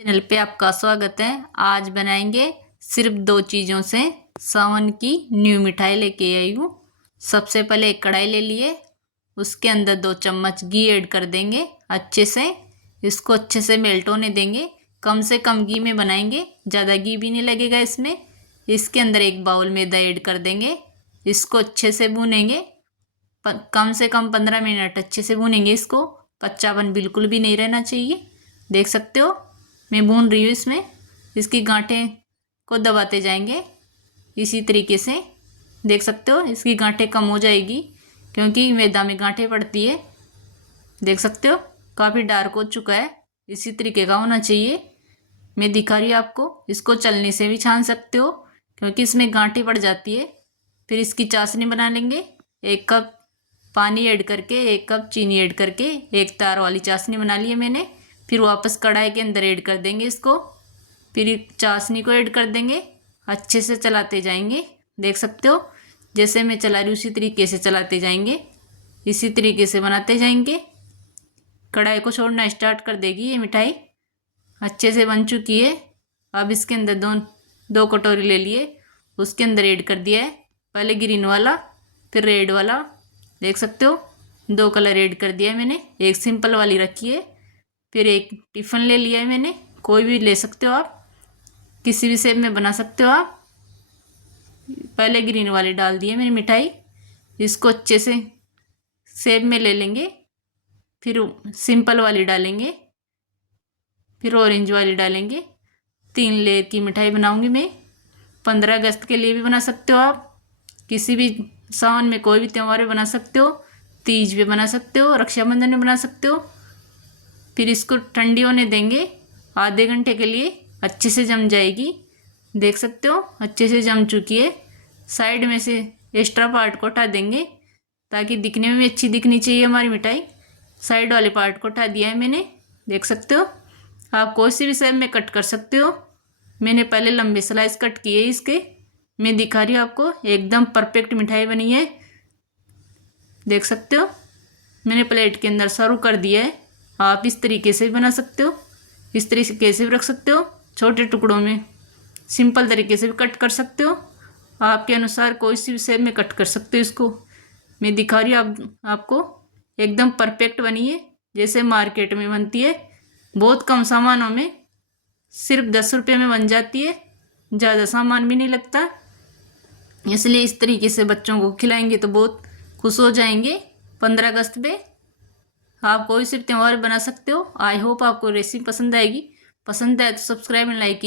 Channel पे आपका स्वागत है। आज बनाएंगे सिर्फ दो चीज़ों से सावन की न्यू मिठाई लेके आई हूँ। सबसे पहले एक कढ़ाई ले लिए, उसके अंदर 2 चम्मच घी ऐड कर देंगे। अच्छे से इसको अच्छे से मेल्ट होने देंगे। कम से कम घी में बनाएंगे, ज़्यादा घी भी नहीं लगेगा इसमें। इसके अंदर 1 बाउल मैदा ऐड कर देंगे। इसको अच्छे से भूनेंगे, कम से कम 15 मिनट अच्छे से भूनेंगे इसको। कच्चापन बिल्कुल भी नहीं रहना चाहिए। देख सकते हो मैं भून रही हूँ। इसमें इसकी गांठें को दबाते जाएंगे इसी तरीके से। देख सकते हो इसकी गांठें कम हो जाएगी क्योंकि मैदा में गांठें पड़ती है। देख सकते हो काफ़ी डार्क हो चुका है, इसी तरीके का होना चाहिए। मैं दिखा रही हूँ आपको। इसको चलने से भी छान सकते हो क्योंकि इसमें गांठें पड़ जाती है। फिर इसकी चाशनी बना लेंगे। 1 कप पानी ऐड करके 1 कप चीनी ऐड करके 1 तार वाली चाशनी बना ली है मैंने। फिर वापस कढ़ाई के अंदर ऐड कर देंगे इसको। फिर चाशनी को ऐड कर देंगे, अच्छे से चलाते जाएंगे। देख सकते हो जैसे मैं चला रही हूँ उसी तरीके से चलाते जाएंगे, इसी तरीके से बनाते जाएंगे। कढ़ाई को छोड़ना स्टार्ट कर देगी ये मिठाई। अच्छे से बन चुकी है। अब इसके अंदर दो कटोरी ले लिए, उसके अंदर ऐड कर दिया है पहले ग्रीन वाला फिर रेड वाला। देख सकते हो 2 कलर ऐड कर दिया है मैंने। एक सिंपल वाली रखी है, फिर एक टिफ़िन ले लिया है मैंने। कोई भी ले सकते हो आप, किसी भी शेप में बना सकते हो आप। पहले ग्रीन वाले डाल दिए मैंने मिठाई। इसको अच्छे से शेप में ले लेंगे, फिर सिंपल वाली डालेंगे, फिर ऑरेंज वाली डालेंगे। 3 लेयर की मिठाई बनाऊंगी मैं। 15 अगस्त के लिए भी बना सकते हो आप, किसी भी सावन में कोई भी त्यौहार बना सकते हो, तीज भी बना सकते हो, रक्षाबंधन में बना सकते हो। फिर इसको ठंडी होने देंगे आधे घंटे के लिए, अच्छे से जम जाएगी। देख सकते हो अच्छे से जम चुकी है। साइड में से एक्स्ट्रा पार्ट को हटा देंगे ताकि दिखने में भी अच्छी दिखनी चाहिए हमारी मिठाई। साइड वाले पार्ट को हटा दिया है मैंने। देख सकते हो आप कोई सी भी शेप में कट कर सकते हो। मैंने पहले लंबे स्लाइस कट किए इसके। मैं दिखा रही हूँ आपको, एकदम परफेक्ट मिठाई बनी है। देख सकते हो मैंने प्लेट के अंदर सर्व कर दिया है। आप इस तरीके से भी बना सकते हो, इस तरीके से भी रख सकते हो, छोटे टुकड़ों में सिंपल तरीके से भी कट कर सकते हो। आपके अनुसार कोई सी भी शेप में कट कर सकते हो इसको। मैं दिखा रही हूँ आपको, एकदम परफेक्ट बनी है जैसे मार्केट में बनती है। बहुत कम सामानों में सिर्फ 10 रुपये में बन जाती है, ज़्यादा सामान भी नहीं लगता। इसलिए इस तरीके से बच्चों को खिलाएंगे तो बहुत खुश हो जाएंगे। 15 अगस्त पे आप कोई सिर्फ त्यौहार बना सकते हो। आई होप आपको रेसिपी पसंद आएगी। पसंद आए तो सब्सक्राइब एंड लाइक